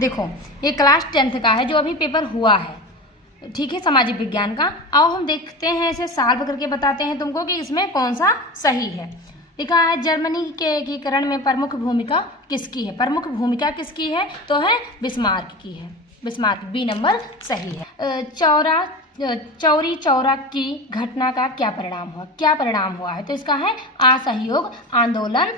देखो ये class 10th का है जो अभी पेपर हुआ है, ठीक है, सामाजिक विज्ञान का। आओ हम देखते हैं, इसे सॉल्व करके बताते हैं तुमको कि इसमें कौन सा सही है। लिखा है जर्मनी के एकीकरण में प्रमुख भूमिका किसकी है। प्रमुख भूमिका किसकी है तो है बिस्मार्क की है। बिस्मार्क, बी नंबर सही है। चौरी चौरा की घटना का क्या परिणाम हुआ। क्या परिणाम हुआ है तो इसका है असहयोग आंदोलन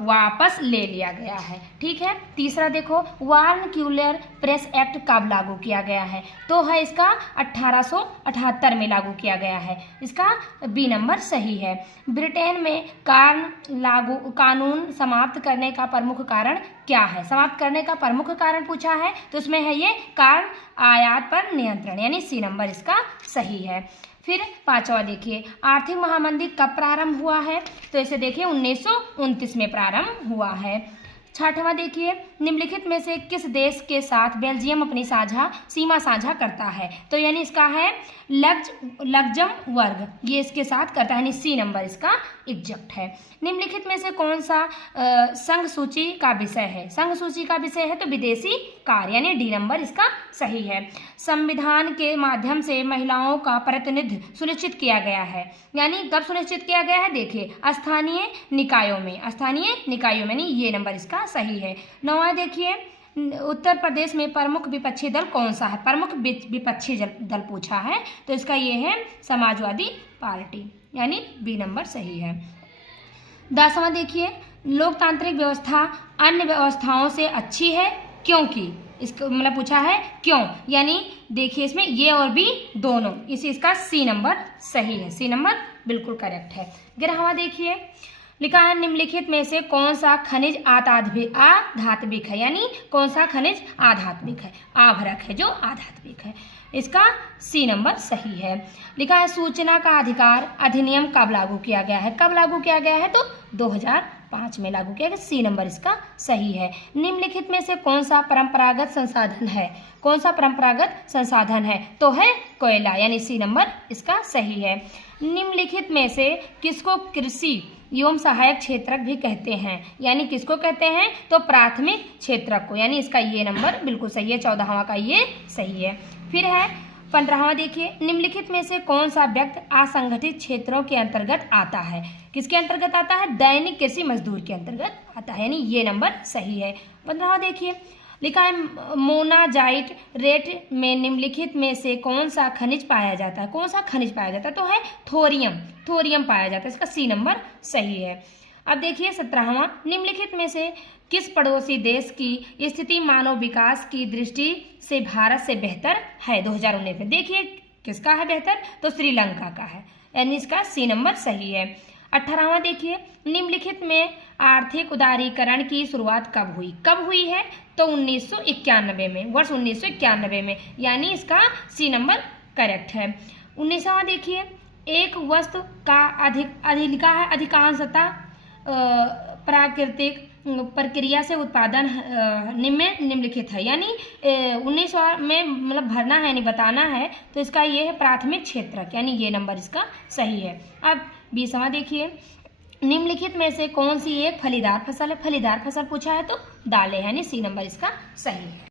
वापस ले लिया गया है, ठीक है। तीसरा देखो वार्नक्यूलर प्रेस एक्ट कब लागू किया गया है तो है इसका 1878 में लागू किया गया है, इसका बी नंबर सही है। ब्रिटेन में कानून समाप्त करने का प्रमुख कारण क्या है। समाप्त करने का प्रमुख कारण पूछा है तो इसमें है ये कार आयात पर नियंत्रण, यानी सी नंबर इसका सही है। फिर पांचवा देखिए आर्थिक महामंदी कब प्रारंभ हुआ है तो इसे देखिए 1929 में प्रारंभ हुआ है। छठवां देखिए निम्नलिखित में से किस देश के साथ बेल्जियम अपनी सीमा साझा करता है तो यानी इसका है लग्जमबर्ग, ये इसके साथ करता है, यानी सी नंबर इसका एग्जैक्ट है। निम्नलिखित में से कौन सा संघ सूची का विषय है। संघ सूची का विषय है तो विदेशी कार्य, यानी डी नंबर इसका सही है। संविधान के माध्यम से महिलाओं का प्रतिनिधित्व सुनिश्चित किया गया है, यानी कब सुनिश्चित किया गया है देखिए स्थानीय निकायों में, यानी ये नंबर इसका सही है। नौवां देखिए उत्तर प्रदेश में प्रमुख विपक्षी दल कौन सा है। प्रमुख विपक्षी दल पूछा है तो इसका ये है समाजवादी पार्टी, यानी बी नंबर सही है। 10वां देखिए लोकतांत्रिक व्यवस्था अन्य व्यवस्थाओं से अच्छी है क्योंकि, इसको मतलब पूछा है क्यों, यानी देखिए इसमें ये और बी दोनों, इसका सी नंबर सही है, सी नंबर बिल्कुल करेक्ट है। 11वां देखिए लिखा है निम्नलिखित में से कौन सा खनिज आधात्मिक है, यानी कौन सा खनिज आधात्मिक है। आभरक है जो आधात्मिक है, इसका सी नंबर सही है। लिखा है सूचना का अधिकार अधिनियम कब लागू किया गया है। कब लागू किया गया है तो 2005 में लागू किया गया, सी नंबर इसका सही है। निम्नलिखित में से कौन सा परंपरागत संसाधन है। कौन सा परंपरागत संसाधन है तो है कोयला, यानी सी नंबर इसका सही है। निम्नलिखित में से किसको कृषि एवं सहायक क्षेत्रक भी कहते हैं, यानी किसको कहते हैं तो प्राथमिक क्षेत्रक को, यानी इसका ये नंबर बिल्कुल सही है। 14वां का ये सही है। फिर है 15वां देखिए निम्नलिखित में से कौन सा व्यक्ति असंगठित क्षेत्रों के अंतर्गत आता है। किसके अंतर्गत आता है दैनिक कृषि मजदूर के अंतर्गत आता है, यानी ये नंबर सही है। 15वां देखिए लिखा है मोनाजाइट रेत में निम्नलिखित में से कौन सा खनिज पाया जाता है। कौन सा खनिज पाया जाता है तो है थोरियम पाया जाता है, इसका सी नंबर सही है। अब देखिए 17वां निम्नलिखित में से किस पड़ोसी देश की स्थिति मानव विकास की दृष्टि से भारत से बेहतर है 2019 में। देखिए किसका है बेहतर तो श्रीलंका का है, यानी इसका सी नंबर सही है। 18वां देखिए निम्नलिखित में आर्थिक उदारीकरण की शुरुआत कब हुई है तो 1991 में, वर्ष 1991 में, यानी इसका सी नंबर करेक्ट है। 19वां देखिए एक वस्तु का अधिकांशतः प्राकृतिक प्रक्रिया से उत्पादन निम्नलिखित है, यानी 19 में मतलब भरना है यानी बताना है तो इसका ये है प्राथमिक क्षेत्रक, यानी ये नंबर इसका सही है। अब 20वां देखिए निम्नलिखित में से कौन सी एक फलीदार फसल है। फलीदार फसल पूछा है तो दालें, यानी सी नंबर इसका सही है।